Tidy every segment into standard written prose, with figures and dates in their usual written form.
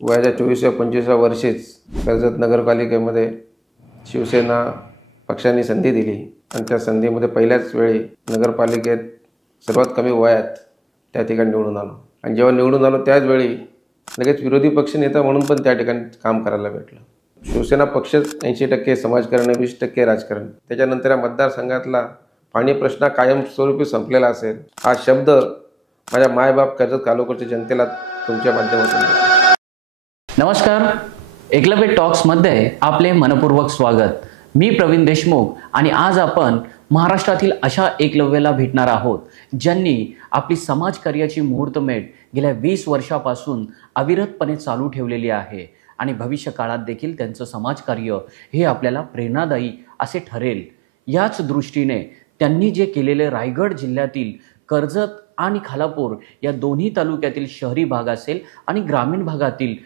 वयाच्या 24व्या-25व्या वर्षीच कर्जत नगरपालिकेमध्ये शिवसेना पक्षाने संधी दिली आणि त्या संधीमध्ये पहिल्याच वेळी नगरपालिकेत सर्वात कमी वयात त्या ठिकाणी निवडून आलो. आणि जेव्हा निवडून आलो त्याच वेळी लगेच विरोधी पक्षनेता म्हणून पण त्या ठिकाणी काम करायला भेटलं. शिवसेना पक्षच 80% समाजकारण, 20% राजकारण. त्याच्यानंतर या मतदारसंघातला पाणी प्रश्न कायमस्वरूपी संपलेला असेल, हा शब्द माझ्या मायबाप कर्जत कालोखच्या जनतेला तुमच्या माध्यमातून देतो. नमस्कार, एकलव्य टॉक्समध्ये आपले मनपूर्वक स्वागत. मी प्रवीण देशमुख आणि आज आपण महाराष्ट्रातील अशा एकलव्याला भेटणार आहोत ज्यांनी आपली समाजकार्याची मुहूर्तमेढ गेल्या 20 वर्षापासून अविरतपणे चालू ठेवलेली आहे आणि भविष्य काळात देखील त्यांचं समाजकार्य हे आपल्याला प्रेरणादायी असे ठरेल. याच दृष्टीने त्यांनी जे केलेले रायगड जिल्ह्यातील कर्जत आणि खालापूर या दोन्ही तालुक्यातील शहरी भाग असेल आणि ग्रामीण भागातील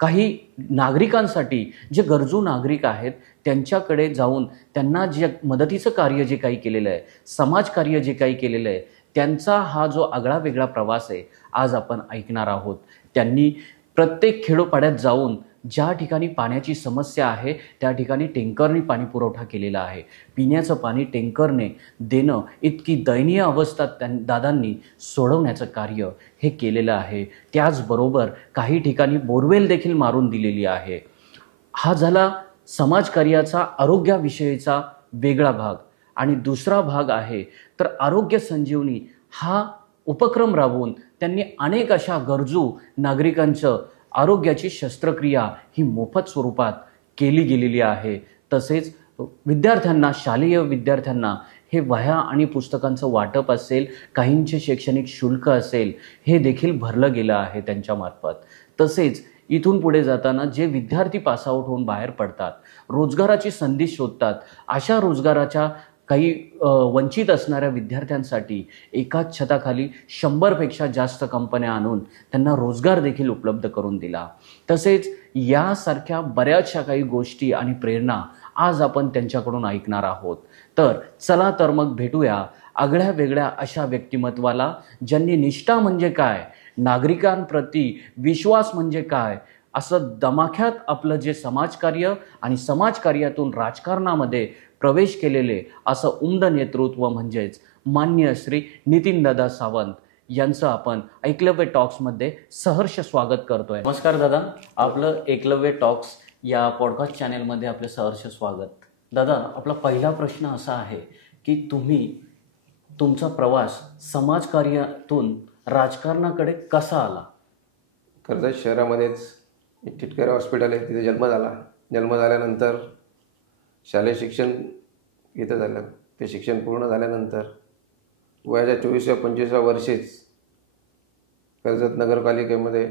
काही नागरिकांसाठी जे गरजू नागरिक आहेत त्यांच्याकडे जाऊन त्यांना जे मदतीचं कार्य जे काही केलेलं आहे, समाजकार्य जे काही केलेलं आहे, त्यांचा हा जो आगळा वेगळा प्रवास आहे आज आपण ऐकणार आहोत. त्यांनी प्रत्येक खेडोपाड्यात जाऊन ज्या ठिकाणी पाण्याची समस्या आहे त्या ठिकाणी टँकरने पाणी पुरवठा केलेला आहे. पिण्याचं पाणी टँकरने देणं इतकी दयनीय अवस्था दादांनी सोडवण्याचं कार्य हे केलेलं आहे. त्याचबरोबर काही ठिकाणी बोरवेल देखील मारून दिलेली आहे. हा झाला समाजकार्याचा आरोग्याविषयीचा वेगळा भाग. आणि दुसरा भाग आहे तर आरोग्य संजीवनी हा उपक्रम राबवून त्यांनी अनेक अशा गरजू नागरिकांचं आरोग्याची शस्त्रक्रिया ही मोफत स्वरूपात केली गेलेली आहे. तसेच विद्यार्थ्यांना, शालेय विद्यार्थ्यांना हे वह्या आणि पुस्तकांचं वाटप असेल, काहींचे शैक्षणिक शुल्क असेल, हे देखील भरलं गेलं आहे त्यांच्यामार्फत. तसेच इथून पुढे जाताना जे विद्यार्थी पासआउट होऊन बाहेर पडतात, रोजगाराची संधी शोधतात, अशा रोजगाराच्या काही वंचित असणाऱ्या विद्यार्थ्यांसाठी एकाच छताखाली 100पेक्षा जास्त कंपन्या आणून त्यांना रोजगार देखील उपलब्ध करून दिला. तसेच यासारख्या बऱ्याचशा काही गोष्टी आणि प्रेरणा आज आपण त्यांच्याकडून ऐकणार आहोत. तर चला तर मग भेटूया आगळ्या वेगळ्या अशा व्यक्तिमत्वाला ज्यांनी निष्ठा म्हणजे काय, नागरिकांप्रती विश्वास म्हणजे काय, असं दमाख्यात आपलं जे समाजकार्य आणि समाजकार्यातून राजकारणामध्ये प्रवेश केलेले असं उमद नेतृत्व म्हणजेच मान्य श्री नितीनदादा सावंत यांचं आपण एकलव्य टॉक्समध्ये सहर्ष स्वागत करतोय. नमस्कार दादा, आपलं एकलव्य टॉक्स या पॉडकास्ट चॅनेलमध्ये आपलं सहर्ष स्वागत. दादा, आपला पहिला प्रश्न असा आहे की तुमचा प्रवास समाजकार्यातून राजकारणाकडे कसा आला? कर्जत शहरामध्येच एक टिटकेरा हॉस्पिटल आहे, तिथे जन्म झाला. जन्म झाल्यानंतर शालेय शिक्षण इथं झालं. ते शिक्षण पूर्ण झाल्यानंतर वयाच्या 24व्या-25व्या वर्षीच कर्जत नगरपालिकेमध्ये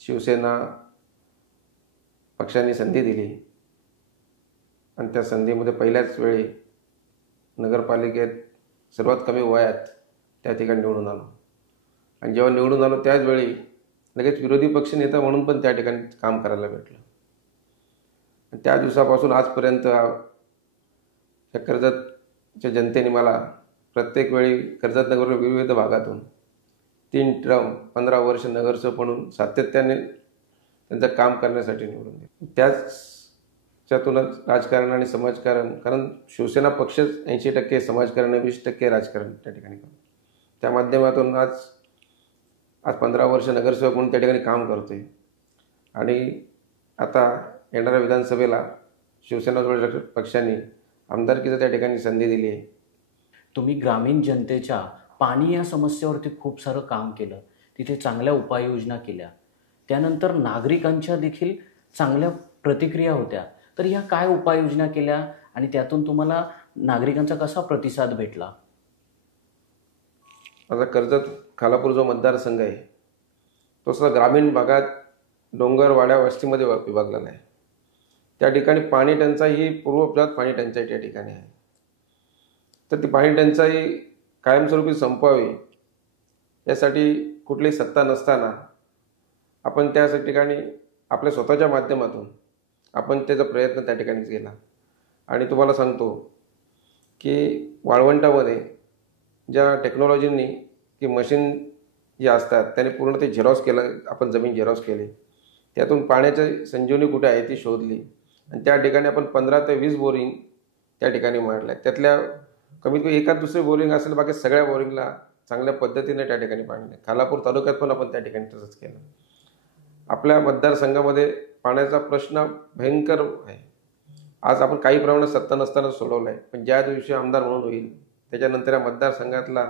शिवसेना पक्षाने संधी दिली आणि त्या संधीमध्ये पहिल्याच वेळी नगरपालिकेत सर्वात कमी वयात त्या ठिकाणी निवडून आलो. आणि जेव्हा निवडून आलो त्याच वेळी लगेच विरोधी पक्षनेता म्हणून पण त्या ठिकाणी काम करायला भेटलं. आणि त्या दिवसापासून आजपर्यंत या कर्जतच्या जनतेने मला प्रत्येक वेळी कर्जत नगर विविध भागातून 3 टर्म 15 वर्ष नगरसेवक म्हणून सातत्याने त्यांचं काम करण्यासाठी निवडून दिलं. त्याच्यातूनच राजकारण आणि समाजकारण, कारण शिवसेना पक्षच 80% समाजकारण, 20% राजकारण त्या ठिकाणी करतो. त्या माध्यमातून आज 15 वर्ष नगरसेवक म्हणून त्या ठिकाणी काम करतोय. आणि आता येणाऱ्या विधानसभेला शिवसेना पक्षाने आमदारकीचं त्या ठिकाणी संधी दिली आहे. तुम्ही ग्रामीण जनतेच्या पाणी या समस्येवरती खूप सारं काम केलं, तिथे चांगल्या उपाययोजना केल्या, त्यानंतर नागरिकांच्या देखील चांगल्या प्रतिक्रिया होत्या. तर ह्या काय उपाययोजना केल्या आणि त्यातून तुम्हाला नागरिकांचा कसा प्रतिसाद भेटला? आता कर्जत खालापूर जो मतदारसंघ आहे तो सुद्धा ग्रामीण भागात डोंगर वाड्या वस्तीमध्ये विभागलेला आहे. त्या ठिकाणी पाणी टंचाई ही पूर्वपदात पाणी टंचाई त्या ठिकाणी आहे. तर ती पाणी टंचाई कायमस्वरूपी संपवावी यासाठी कुठली सत्ता नसताना आपण त्या ठिकाणी आपल्या स्वतःच्या माध्यमातून आपण त्याचा प्रयत्न त्या ठिकाणीच केला. आणि तुम्हाला सांगतो की वाळवंटामध्ये ज्या टेक्नॉलॉजींनी की मशीन जे असतात त्याने पूर्ण ते झेरॉक्स केलं, आपण जमीन झेरॉक्स केली. त्यातून पाण्याची संजीवनी कुठे आहे ती शोधली आणि त्या ठिकाणी आपण 15 ते 20 बोरिंग त्या ठिकाणी मारल्या. त्यातल्या कमीत कमी एखाद दुसरे बोरिंग असेल, बाकी सगळ्या बोरिंगला चांगल्या पद्धतीने त्या ठिकाणी पाणी. खालापूर तालुक्यात पण आपण त्या ठिकाणी तसंच केलं. आपल्या मतदारसंघामध्ये पाण्याचा प्रश्न भयंकर आहे. आज आपण काही प्रमाणात सत्ता नसताना सोडवला आहे, पण ज्या दिवशी आमदार म्हणून होईल त्याच्यानंतर या मतदारसंघातला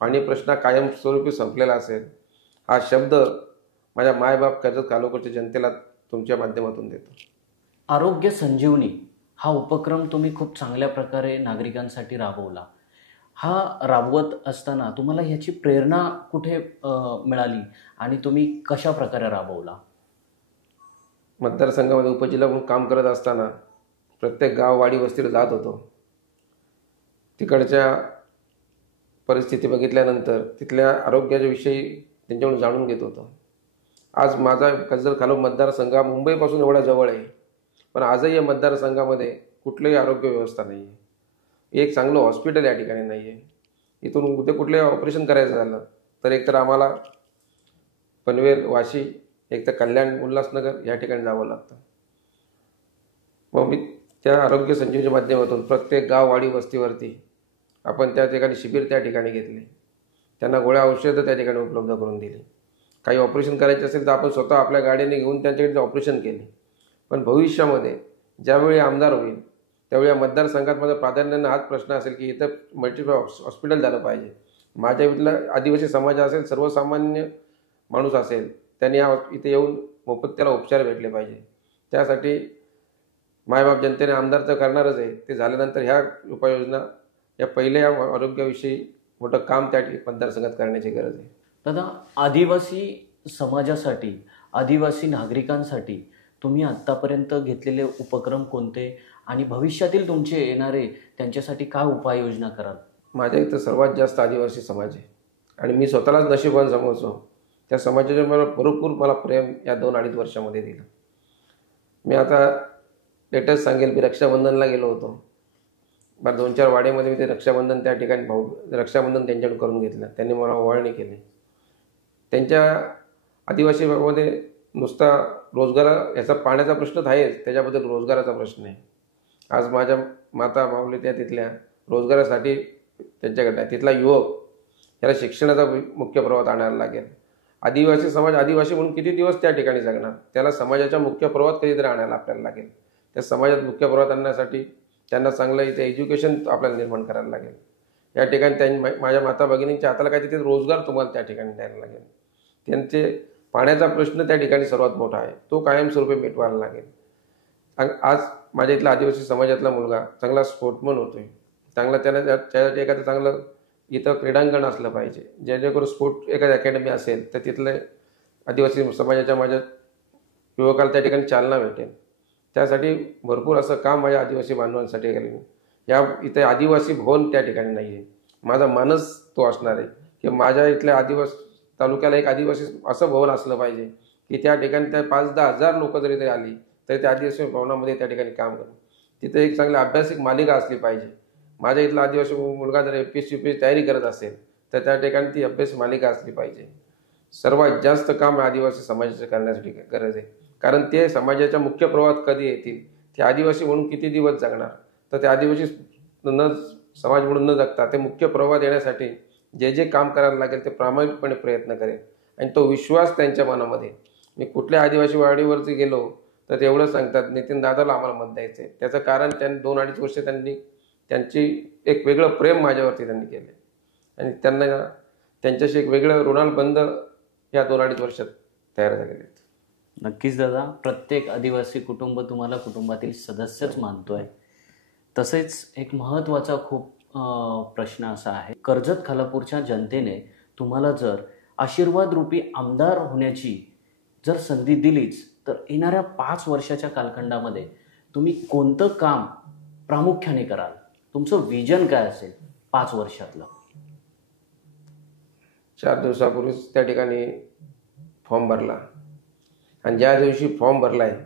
पाणी प्रश्न कायमस्वरूपी संपलेला असेल, हा शब्द माझ्या मायबाप कर्जत खालापूरच्या जनतेला तुमच्या माध्यमातून देतो. आरोग्य संजीवनी हा उपक्रम तुम्ही खूप चांगल्या प्रकारे नागरिकांसाठी राबवला. हा राबवत असताना तुम्हाला ह्याची प्रेरणा कुठे मिळाली आणि तुम्ही कशा प्रकारे राबवला? मतदारसंघामध्ये उपजिल्हा म्हणून काम करत असताना प्रत्येक गाव, वाडी, वस्तीला जात होतो. तिकडच्या परिस्थिती बघितल्यानंतर तिथल्या आरोग्याच्या विषयी त्यांच्याकडून जाणून घेत होतो. आज माझा कर्जत खालापूर मतदारसंघ मुंबईपासून एवढा जवळ आहे, पण आजही या मतदारसंघामध्ये कुठलीही आरोग्य व्यवस्था नाही आहे. एक चांगलं हॉस्पिटल या ठिकाणी नाही आहे. इथून उद्या कुठले ऑपरेशन करायचं झालं तर एकतर आम्हाला पनवेल, वाशी, एक तर कल्याण, उल्हासनगर या ठिकाणी जावं लागतं. मग मी त्या आरोग्य संजीवनीच्या माध्यमातून प्रत्येक गाव, वाडी, वस्तीवरती आपण त्या ठिकाणी शिबिर त्या ठिकाणी घेतले. त्यांना गोळ्या, औषधं त्या ठिकाणी उपलब्ध करून दिली. काही ऑपरेशन करायचे असेल तर आपण स्वतः आपल्या गाडीने घेऊन त्यांच्याकडे ऑपरेशन केले. पण भविष्यामध्ये ज्यावेळी आमदार होईल त्यावेळी या मतदारसंघात माझा प्राधान्याने हाच प्रश्न असेल की इथं मल्टिपल हॉस्पिटल झालं पाहिजे. माझ्या इथला आदिवासी समाज असेल, सर्वसामान्य माणूस असेल, त्यांनी इथे येऊन मोफत त्याला उपचार भेटले पाहिजे. त्यासाठी मायबाप जनतेने आमदार तर करणारच आहे, ते झाल्यानंतर ह्या उपाययोजना या पहिल्या आरोग्याविषयी मोठं काम त्या मतदारसंघात करण्याची गरज आहे. दादा, आदिवासी समाजासाठी, आदिवासी नागरिकांसाठी तुम्ही आत्तापर्यंत घेतलेले उपक्रम कोणते आणि भविष्यातील तुमचे येणारे त्यांच्यासाठी काय उपाययोजना कराल? माझ्या इथं सर्वात जास्त आदिवासी समाज आहे आणि मी स्वतःलाच नशीबवान समजतो. त्या समाजाचे मला भरपूर प्रेम या 2-2.5 वर्षामध्ये दिलं. मी आता लेटेस्ट सांगेल, मी रक्षाबंधनला गेलो होतो. बरं 2-4 वाड्यामध्ये मी ते रक्षाबंधन त्या ठिकाणी रक्षाबंधन त्यांच्याकडून करून घेतलं. त्यांनी मला ओवाळणी केली. त्यांच्या आदिवासी भागामध्ये नुसता रोजगार, याचा पाण्याचा प्रश्न आहेच, त्याच्याबद्दल रोजगाराचा प्रश्न आहे. आज माझ्या माता माऊली त्या तिथल्या रोजगारासाठी त्यांच्याकडे आहे. तिथला युवक याला शिक्षणाचा मुख्य प्रवाहात आणायला लागेल. आदिवासी समाज आदिवासी म्हणून किती दिवस त्या ठिकाणी जगणार, त्याला समाजाच्या मुख्य प्रवाहात कधीतरी आणायला आपल्याला लागेल. त्या समाजात मुख्य प्रवाहात आणण्यासाठी त्यांना चांगलं इथे एज्युकेशन आपल्याला निर्माण करायला लागेल. या ठिकाणी माझ्या माता भगिनींच्या हाताला काय तिथे रोजगार तुम्हाला त्या ठिकाणी द्यायला लागेल. त्यांचे पाण्याचा प्रश्न त्या ठिकाणी सर्वात मोठा आहे, तो कायमस्वरूपी मिटवायला लागेल. आज माझ्या इथला आदिवासी समाजातला मुलगा चांगला स्पोर्ट्समन होतोय, चांगला त्याला त्यासाठी एखादं चांगलं इथं क्रीडांगण असलं पाहिजे, जेणेकरून स्पोर्ट एखादी अकॅडमी असेल तर तिथले आदिवासी समाजाच्या माझ्या युवकाला त्या ठिकाणी चालना भेटेल. त्यासाठी भरपूर असं काम माझ्या आदिवासी बांधवांसाठी केलं. या इथे आदिवासी भवन त्या ठिकाणी नाही आहे. माझा मानस तो असणार आहे की माझ्या इथल्या आदिवासी तालुक्याला एक आदिवासी असं भवन असलं पाहिजे की त्या ठिकाणी त्या 5-10 हजार लोक जरी ते आली तरी त्या आदिवासी भवनामध्ये त्या ठिकाणी काम करून तिथे एक चांगली अभ्यासिक मालिका असली पाहिजे. माझ्या इथला आदिवासी मुलगा जर APSC UPSC तयारी करत असेल तर त्या ठिकाणी ती अभ्यास मालिका असली पाहिजे. सर्वात जास्त काम आदिवासी समाजाचे करण्यासाठी गरज आहे, कारण ते समाजाच्या मुख्य प्रवाहात कधी येतील, ते आदिवासी म्हणून किती दिवस जगणार. तर ते आदिवासी समाज म्हणून न जगता ते मुख्य प्रवाहात येण्यासाठी जे जे काम करायला लागेल ते प्रामाणिकपणे प्रयत्न करेल. आणि तो विश्वास त्यांच्या मनामध्ये, मी कुठल्या आदिवासी वाडीवरती गेलो तर एवढं सांगतात, नितीन दादाला आम्हाला मत द्यायचं आहे. त्याचं कारण त्यांनी 2-2.5 वर्ष त्यांची एक वेगळं प्रेम माझ्यावरती त्यांनी केलं आणि त्यांना त्यांच्याशी एक वेगळं ऋणानुबंध या 2-2.5 वर्षात तयार झालेले आहेत. नक्कीच दादा, प्रत्येक आदिवासी कुटुंब तुम्हाला कुटुंबातील सदस्यच मानतोय. तसेच एक महत्त्वाचा खूप प्रश्न असा आहे, कर्जत खालापूरच्या जनतेने तुम्हाला जर आशीर्वाद रूपी आमदार होण्याची जर संधी दिलीच तर येणाऱ्या 5 वर्षाच्या कालखंडामध्ये तुम्ही कोणतं काम प्रामुख्याने कराल? तुमचं विजन काय असेल 5 वर्षातलं? 4 दिवसापूर्वीच त्या ठिकाणी फॉर्म भरला आणि ज्या दिवशी फॉर्म भरला आहे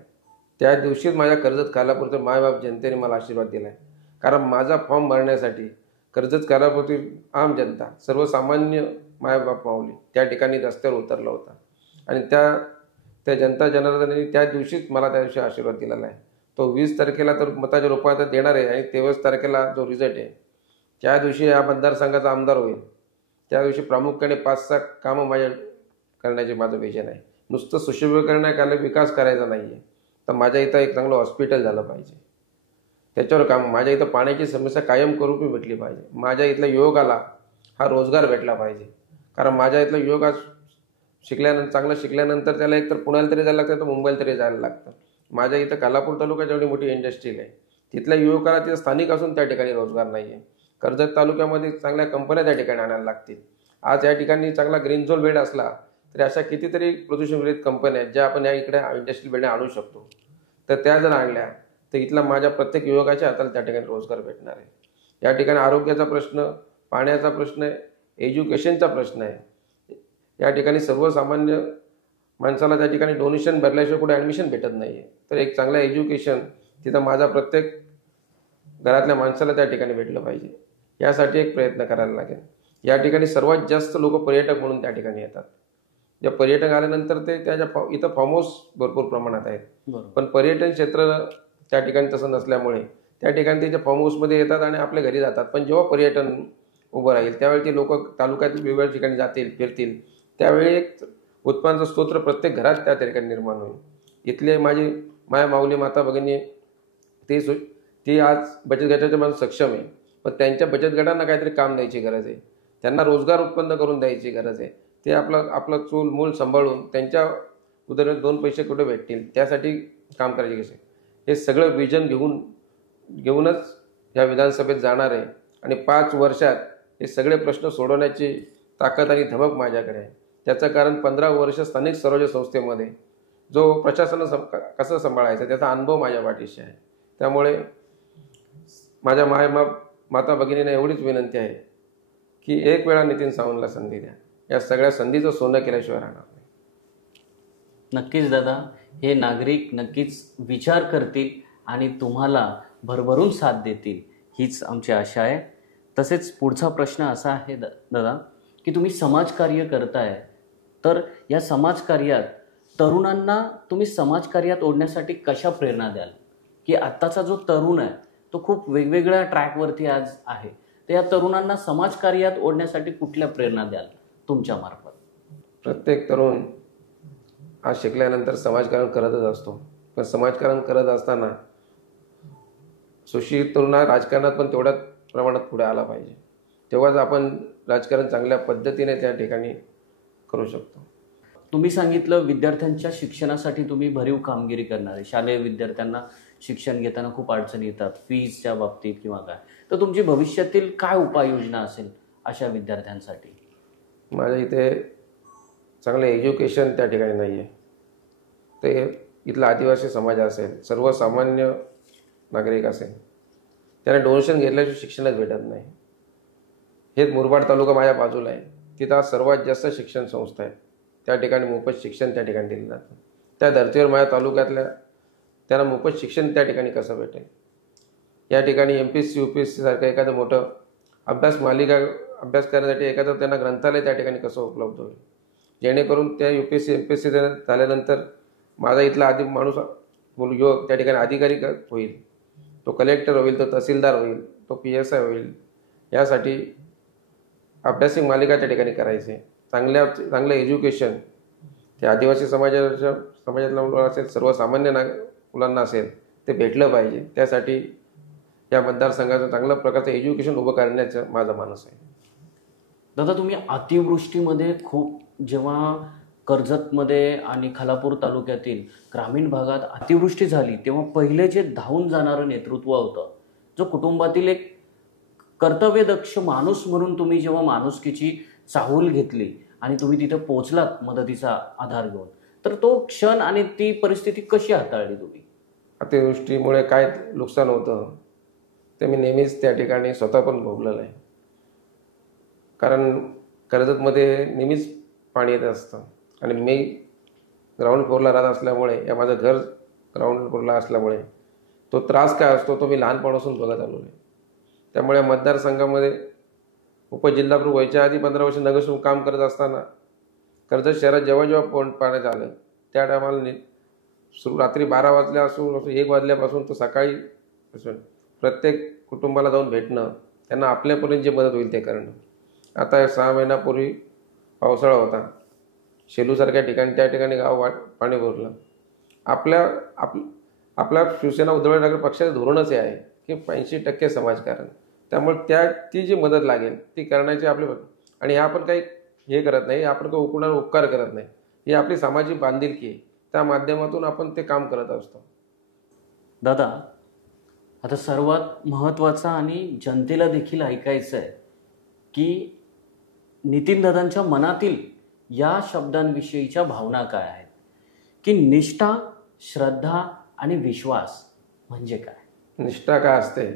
त्या दिवशीच माझ्या कर्जत खालापूरच्या मायबाप जनतेने मला आशीर्वाद दिला आहे. कारण माझा फॉर्म भरण्यासाठी कर्जत खालापूरची आम जनता, सर्वसामान्य मायबाप माऊली त्या ठिकाणी रस्त्यावर उतरला होता आणि त्या त्या जनता जनार्दनाने त्या दिवशीच मला त्या दिवशी आशीर्वाद दिलेला आहे. तो 20 तारखेला तर मताच्या रूपात देणार आहे आणि 23 तारखेला जो रिझल्ट आहे त्या दिवशी या मतदारसंघाचा आमदार होईल. त्या दिवशी प्रामुख्याने 5-6 कामं करण्याचे माझं विजन आहे. नुसतं सुशोभीकरण विकास करायचा नाही आहे, तर माझ्या इथं एक चांगलं हॉस्पिटल झालं पाहिजे, त्याच्यावर काम. माझ्या इथं पाण्याची समस्या कायमस्वरूपी भेटली पाहिजे. माझ्या इथल्या युवकाला हा रोजगार भेटला पाहिजे. कारण माझ्या इथलं युवक आज चांगलं शिकल्यानंतर त्याला एकतर पुण्याला तरी जायला लागतं, तर मुंबईला तरी जायला लागतं. माझ्या इथं खालापूर तालुक्यात जेवढी मोठी इंडस्ट्री आहे, तिथल्या युवकाला तिथं स्थानिक असून त्या ठिकाणी रोजगार नाही आहे. कर्जत तालुक्यामध्ये चांगल्या कंपन्या त्या ठिकाणी आणायला लागतील. आज या ठिकाणी चांगला ग्रीन झोन बेल्ट असला तरी अशा कितीतरी प्रदूषणविरहित कंपन्या आहेत ज्या आपण या इकडे इंडस्ट्रियल बिल्डिंग आणू शकतो. तर त्या जर आणल्या तर इथला माझ्या प्रत्येक युवकाच्या हाताला त्या ठिकाणी रोजगार भेटणार आहे. या ठिकाणी आरोग्याचा प्रश्न, पाण्याचा प्रश्न आहे, एज्युकेशनचा प्रश्न आहे. या ठिकाणी सर्वसामान्य माणसाला त्या ठिकाणी डोनेशन भरल्याशिवाय कुठे ॲडमिशन भेटत नाही आहे. तर एक चांगलं एज्युकेशन तिथं माझा प्रत्येक घरातल्या माणसाला त्या ठिकाणी भेटलं पाहिजे. यासाठी एक प्रयत्न करायला लागेल. या ठिकाणी सर्वात जास्त लोक पर्यटक म्हणून त्या ठिकाणी येतात. जे पर्यटक आल्यानंतर ते इथं फार्म हाऊस भरपूर प्रमाणात आहेत, पण पर्यटन क्षेत्र त्या ठिकाणी तसं नसल्यामुळे त्या ठिकाणी त्याच्या फार्म हाऊसमध्ये येतात आणि आपल्या घरी जातात. पण जेव्हा पर्यटन उभं राहील त्यावेळी ते लोक तालुक्यातील वेगवेगळ्या ठिकाणी जातील, फिरतील, त्यावेळी एक उत्पन्नाचा स्तोत्र प्रत्येक घरात त्या ठिकाणी निर्माण होईल. इथले माया माऊली माता भगिनी ती आज बचत गटाच्या माणूस सक्षम आहे, पण त्यांच्या बचत गटांना काहीतरी काम द्यायची गरज आहे. त्यांना रोजगार उत्पन्न करून द्यायची गरज आहे. ते आपलं चूल मूल सांभाळून त्यांच्या उदरनिर्वाहात 2 पैसे कुठे भेटतील त्यासाठी काम करायचे कसे, हे सगळं विजन घेऊनच या विधानसभेत जाणार आहे. आणि 5 वर्षात हे सगळे प्रश्न सोडवण्याची ताकद आणि धमक माझ्याकडे आहे. त्याचं कारण 15 वर्ष स्थानिक स्वराज्य संस्थेमध्ये जो प्रशासन कसं सांभाळायचं त्याचा अनुभव माझ्या पाठीशी आहे. त्यामुळे माझ्या माता भगिनींना एवढीच विनंती आहे की एक वेळा नितीन सावंतला संधी द्या. या सगळ्या संधीचं सोनं केल्याशिवाय राहणार नाही. नक्कीच दादा, हे नागरिक नक्कीच विचार करतील आणि तुम्हाला भरभरून साथ देतील, हीच आमची आशा आहे. तसेच पुढचा प्रश्न असा आहे दादा की तुम्ही समाजकार्य करताय, तर या समाजकार्यात तरुणांना तुम्ही समाजकार्यात ओढण्यासाठी कशा प्रेरणा द्याल? की आत्ताचा जो तरुण आहे तो खूप वेगवेगळ्या ट्रॅकवरती आज आहे, तर या तरुणांना समाजकार्यात ओढण्यासाठी कुठल्या प्रेरणा द्याल तुमच्या मार्फत? प्रत्येक तरुण आज शिकल्यानंतर समाजकारण करतच असतो, पण समाजकारण करत असताना सुशिक्षित तरुण राजकारणात पण तेवढ्याच प्रमाणात पुढे आला पाहिजे. तेव्हाच आपण राजकारण चांगल्या पद्धतीने त्या ठिकाणी करू शकतो. तुम्ही सांगितलं विद्यार्थ्यांच्या शिक्षणासाठी तुम्ही भरीव कामगिरी करणार आहे. शालेय विद्यार्थ्यांना शिक्षण घेताना खूप अडचणी येतात, फीजच्या बाबतीत किंवा काय, तर तुमची भविष्यातील काय उपाययोजना असेल अशा विद्यार्थ्यांसाठी? माझ्या इथे चांगलं एज्युकेशन त्या ठिकाणी नाही आहे. ते इथला आदिवासी समाज असेल, सर्वसामान्य नागरिक असेल, त्यांना डोनेशन घेतल्याशिवाय शिक्षणच भेटत नाही. हेच मुरबाड तालुका माझ्या बाजूला आहे, तिथं सर्वात जास्त शिक्षण संस्था आहेत. त्या ठिकाणी मोफत शिक्षण त्या ठिकाणी दिलं जातं. त्या धर्तीवर माझ्या तालुक्यातल्या त्यांना मोफत शिक्षण त्या ठिकाणी कसं भेटेल? या ठिकाणी MPSC UPSC सारखं एखादं मोठं अभ्यास करण्यासाठी एखादं त्यांना ग्रंथालय त्या ठिकाणी कसं उपलब्ध होईल, जेणेकरून त्या UPSC MPSC झाल्यानंतर माझा इथला माणूस युवक त्या ठिकाणी अधिकारी होईल, तो कलेक्टर होईल, तो तहसीलदार होईल, तो PSI होईल. यासाठी अभ्यासिक मालिका त्या ठिकाणी करायचे. चांगलं एज्युकेशन ते आदिवासी समाजातल्या मुलांना असेल, सर्वसामान्य मुलांना असेल, ते भेटलं पाहिजे. त्यासाठी या मतदारसंघाचं चांगल्या प्रकारचं एज्युकेशन उभं करण्याचं माझा मानस आहे. दादा, तुम्ही अतिवृष्टीमध्ये जेव्हा कर्जतमध्ये आणि खालापूर तालुक्यातील ग्रामीण भागात अतिवृष्टी झाली तेव्हा पहिले जे धावून जाणारं नेतृत्व होतं, जो कुटुंबातील एक कर्तव्यदक्ष माणूस म्हणून तुम्ही जेव्हा माणुसकीची चाहूल घेतली आणि तुम्ही तिथे पोहोचलात मदतीचा आधार घेऊन, तर तो क्षण आणि ती परिस्थिती कशी हाताळली तुम्ही? अतिवृष्टीमुळे काय नुकसान होतं ते मी नेहमीच त्या ठिकाणी स्वतः पण भोगलेलं आहे. कारण कर्जतमध्ये नेहमीच पाणी येत असतं आणि मी ग्राउंड फ्लोअरला राहत असल्यामुळे, या माझं घर ग्राउंड फ्लोअरला असल्यामुळे तो त्रास काय असतो तो मी लहानपणापासून बघत आलो आहे. त्यामुळे मतदारसंघामध्ये उपजिल्हाप्रमुख व्हायच्या आधी 15 वर्ष नगरसेवक काम करत असताना कर्जत शहरात जेव्हा पाण्यात आलं त्या टायमाला सुरू रात्री 12 वाजल्यापासून 1 वाजल्यापासून तर सकाळी प्रत्येक कुटुंबाला जाऊन भेटणं, त्यांना आपल्यापर्यंत जी मदत होईल ते करणं. आता 6 महिन्यापूर्वी पावसाळा होता. शेलूसारख्या ठिकाणी त्या ठिकाणी गाव पाणी भरलं. आपल्या शिवसेना उद्धव ठाकरे पक्षाचं धोरणच हे आहे की 85% समाजकारण. त्यामुळे ती जी मदत लागेल ती करण्याची आपली, आणि आपण काही हे करत नाही, आपण काही कोणाला उपकार करत नाही, ही आपली सामाजिक बांधिलकी आहे. त्या माध्यमातून आपण ते काम करत असतो. दादा, आता सर्वात महत्त्वाचं आणि जनतेला देखील ऐकायचं आहे की नितीनदादांच्या मनातील या शब्दांविषयीच्या भावना काय आहेत, की निष्ठा, श्रद्धा आणि विश्वास म्हणजे काय? निष्ठा काय असते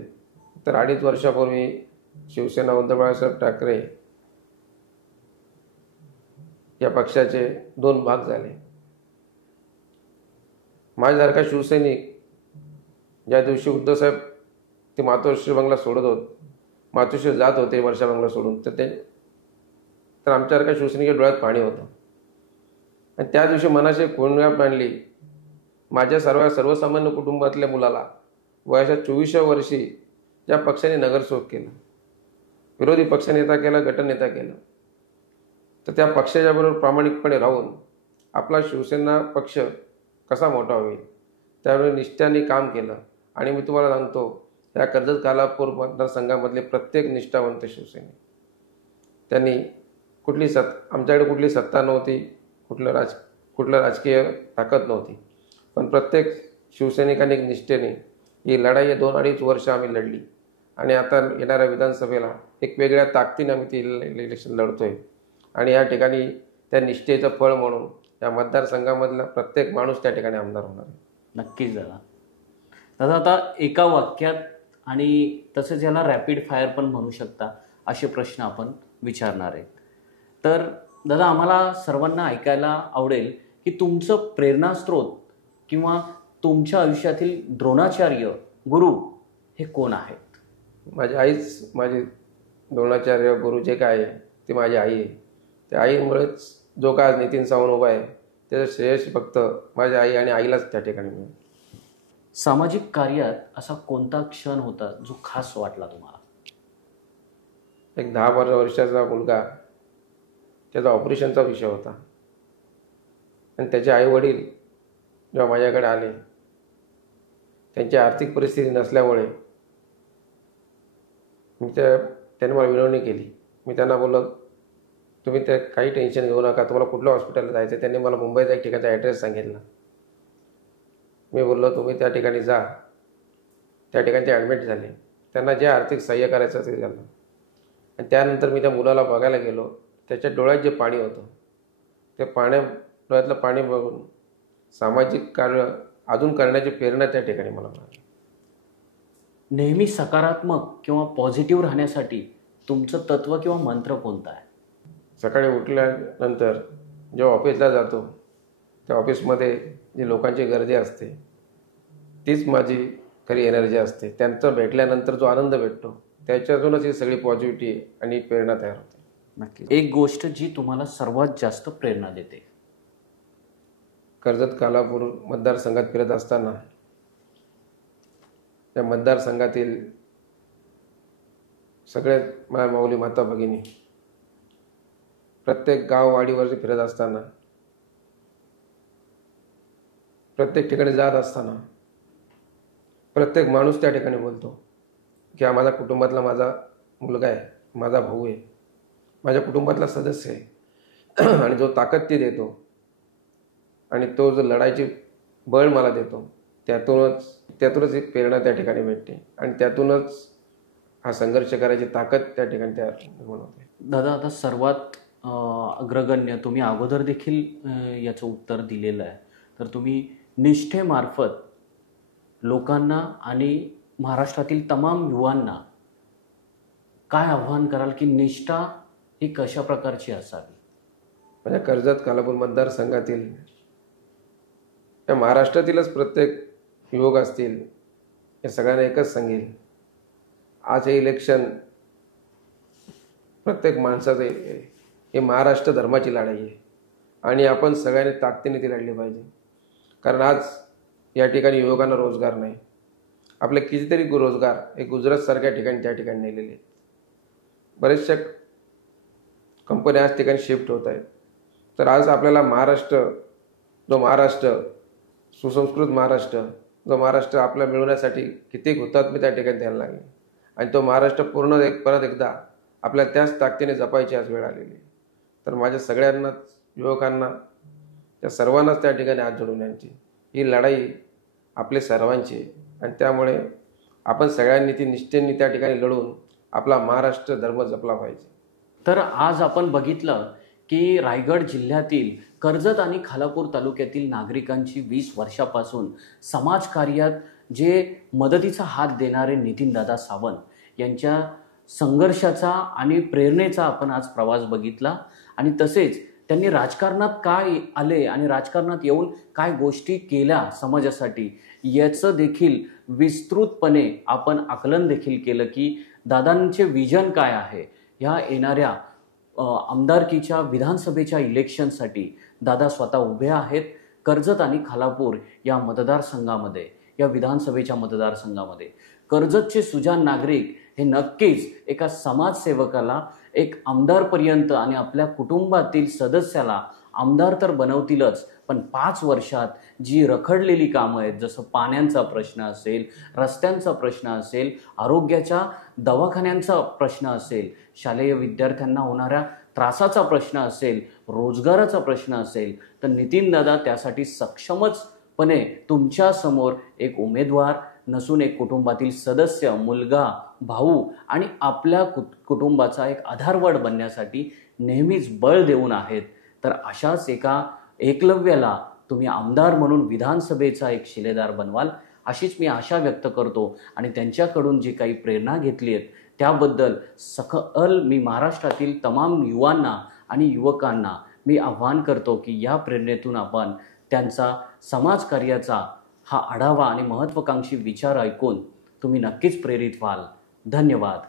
तर 2.5 वर्षापूर्वी शिवसेना उद्धव बाळासाहेब ठाकरे या पक्षाचे 2 भाग झाले. माझ्यासारखा शिवसैनिक ज्या दिवशी उद्धवसाहेब ते मातोश्री बंगला सोडत मातोश्री जात होते वर्षा बंगला सोडून, तर आमच्यासारख्या शिवसैनिक डोळ्यात पाणी होतं. आणि त्या दिवशी मनाशी कोंडगाठ मांडली. माझ्या सर्वसामान्य कुटुंबातल्या मुलाला वयाच्या 24व्या वर्षी ज्या पक्षाने नगरसेवक केलं, विरोधी पक्षनेता केला, गटनेता केलं, तर त्या पक्षाच्या बरोबर प्रामाणिकपणे राहून आपला शिवसेना पक्ष कसा मोठा होईल त्यावेळी निष्ठेने काम केलं. आणि मी तुम्हाला सांगतो, या कर्जत कालापूर मतदारसंघामधले प्रत्येक निष्ठावंत शिवसैनिक, त्यांनी आमच्याकडे कुठली सत्ता नव्हती, कुठलं राजकीय ताकद नव्हती, पण प्रत्येक शिवसैनिकांनी निष्ठेने ही लढाई 2-2.5 वर्ष आम्ही लढली. आणि आता येणाऱ्या विधानसभेला एक वेगळ्या ताकदीने आम्ही ती इलेक्शन लढतोय. आणि या ठिकाणी त्या निष्ठेचं फळ म्हणून या मतदारसंघामधला प्रत्येक माणूस त्या ठिकाणी आमदार होणार आहे. नक्कीच दादा, आता एका वाक्यात आणि तसंच याला रॅपिड फायर पण म्हणू शकता असे प्रश्न आपण विचारणार आहेत. तर दादा, आम्हाला सर्वांना ऐकायला आवडेल की तुमचं प्रेरणास्त्रोत किंवा तुमच्या आयुष्यातील द्रोणाचार्य गुरु हे कोण आहेत? माझी आईच माझी द्रोणाचार्य गुरु जे काय आहे ते माझी आई आहे. त्या आईमुळेच जो काय नितीन सावंत उभा आहे त्याचं श्रेयश फक्त माझ्या आई आणि आईलाच त्या ठिकाणी मिळेल. सामाजिक कार्यात असा कोणता क्षण होता जो खास वाटला तुम्हाला? एक 10-12 वर्षाचा मुलगा, त्याचा ऑपरेशनचा विषय होता आणि त्याचे आईवडील जेव्हा माझ्याकडे आले, त्यांची आर्थिक परिस्थिती नसल्यामुळे त्यांनी मला विनवणी केली. मी त्यांना बोललो, तुम्ही ते काही टेन्शन घेऊ नका, तुम्हाला कुठल्या हॉस्पिटलला जायचं आहे. त्यांनी मला मुंबईचा एक ठिकाणचा ॲड्रेस सांगितला. मी बोललो, तुम्ही त्या ठिकाणी जा. त्या ठिकाणी ते ॲडमिट झाले. त्यांना जे आर्थिक सहाय्य करायचं ते झालं. आणि त्यानंतर मी त्या मुलाला बघायला गेलो. त्याच्या डोळ्यात जे पाणी होतं, ते डोळ्यातलं पाणी बघून सामाजिक कार्य अजून करण्याची प्रेरणा त्या ठिकाणी मला मिळाली. नेहमी सकारात्मक किंवा पॉझिटिव्ह राहण्यासाठी तुमचं तत्व किंवा मंत्र कोणता आहे? सकाळी उठल्यानंतर जेव्हा ऑफिसला जातो, त्या ऑफिसमध्ये जी लोकांची गर्दी असते तीच माझी खरी एनर्जी असते. त्यांचं भेटल्यानंतर जो आनंद भेटतो त्याच्यातूनच ही सगळी पॉझिटिव्हिटी आणि प्रेरणा तयार होते. नक्की. एक गोष्ट जी तुम्हाला सर्वात जास्त प्रेरणा देते? कर्जत कालापूर मतदारसंघात फिरत असताना त्या मतदारसंघातील सगळे माझ्या माऊली माता भगिनी प्रत्येक गाववाडीवर फिरत असताना, प्रत्येक ठिकाणी जात असताना प्रत्येक माणूस त्या ठिकाणी बोलतो की हा माझ्या कुटुंबातला माझा मुलगा आहे, माझा भाऊ आहे, माझ्या कुटुंबातला सदस्य आहे. आणि जो ताकद ती देतो आणि तो जो लढायची बळ मला देतो, त्यातूनच एक प्रेरणा त्या ठिकाणी भेटते आणि त्यातूनच हा संघर्ष करायची ताकद त्या ठिकाणी तयार होते. दादा, आता सर्वात अग्रगण्य, तुम्ही अगोदर देखील याचं उत्तर दिलेलं आहे, तर तुम्ही निष्ठेमार्फत लोकांना आणि महाराष्ट्रातील तमाम युवांना काय आव्हान कराल की निष्ठा ही कशा प्रकारची असावी? म्हणजे कर्जत कालापूर मतदारसंघातील या महाराष्ट्रातीलच प्रत्येक युवक असतील, या सगळ्यांना एकच सांगेल, आज हे इलेक्शन प्रत्येक माणसाचं हे महाराष्ट्र धर्माची लढाई आहे. आणि आपण सगळ्यांनी ताकदीने ती लढली पाहिजे. कारण आज या ठिकाणी युवकांना रोजगार नाही. आपले कितीतरी रोजगार हे गुजरातसारख्या ठिकाणी त्या ठिकाणी नेलेले आहेत. बरेचशा कंपन्या आज ठिकाणी शिफ्ट होत आहेत. तर आज आपल्याला महाराष्ट्र सुसंस्कृत महाराष्ट्र जो महाराष्ट्र आपला मिळवण्यासाठी किती हुतात्मे त्या ठिकाणी द्यायला लागले आणि तो महाराष्ट्र परत एकदा आपल्या त्याच ताकदीने जपायची आज वेळ आलेली. तर माझ्या सगळ्यांनाच युवकांना त्या सर्वांनाच त्या ठिकाणी हात जोडून यांची ही लढाई आपले सर्वांची आहे आणि त्यामुळे आपण सगळ्यांनी ती निष्ठेने त्या ठिकाणी लढून आपला महाराष्ट्र धर्म जपला पाहिजे. तर आज आपण बघितलं की रायगड जिल्ह्यातील कर्जत आणि खालापूर तालुक्यातील नागरिकांची 20 वर्षापासून समाजकार्यात जे मदतीचा हात देणारे नितीनदादा सावंत यांच्या संघर्षाचा आणि प्रेरणेचा आपण आज प्रवास बघितला. आणि तसेच त्यांनी राजकारणात काय आले आणि राजकारणात येऊन काय गोष्टी केल्या समाजासाठी याचं देखील विस्तृतपणे आपण आकलन देखील केलं की दादांचे विजन काय आहे. ह्या येणाऱ्या आमदारकीच्या विधानसभेच्या इलेक्शनसाठी दादा स्वतः उभे आहेत कर्जत आणि खालापूर या मतदारसंघामध्ये, या विधानसभेच्या मतदारसंघामध्ये. कर्जतचे सुजाण नागरिक हे नक्कीच एका समाजसेवकाला एक आमदारपर्यंत आणि आपल्या कुटुंबातील सदस्याला आमदार तर बनवतीलच, पण 5 वर्षात जी रखडलेली कामं आहेत, जसं पाण्याचा प्रश्न असेल, रस्त्यांचा प्रश्न असेल, आरोग्याच्या दवाखान्यांचा प्रश्न असेल, शालेय विद्यार्थ्यांना होणाऱ्या त्रासाचा प्रश्न असेल, रोजगाराचा प्रश्न असेल, तर नितीनदादा त्यासाठी सक्षमचपणे तुमच्यासमोर एक उमेदवार नसून एक कुटुंबातील सदस्य, मुलगा, भाऊ आणि आपल्या कुटुंबाचा एक आधारवड बनण्यासाठी नेहमीच बळ देऊन आहेत. तर अशाच एका एकलव्याला तुम्ही आमदार म्हणून विधानसभेचा एक शिलेदार बनवाल अशीच मी आशा व्यक्त करतो. आणि त्यांच्याकडून जी काही प्रेरणा घेतली आहे त्याबद्दल सकल मी महाराष्ट्रातील तमाम युवांना आणि युवकांना मी आव्हान करतो की या प्रेरणेतून आपण त्यांचा समाजकार्याचा हा आढावा आणि महत्त्वाकांक्षी विचार ऐकून तुम्ही नक्कीच प्रेरित व्हाल. धन्यवाद.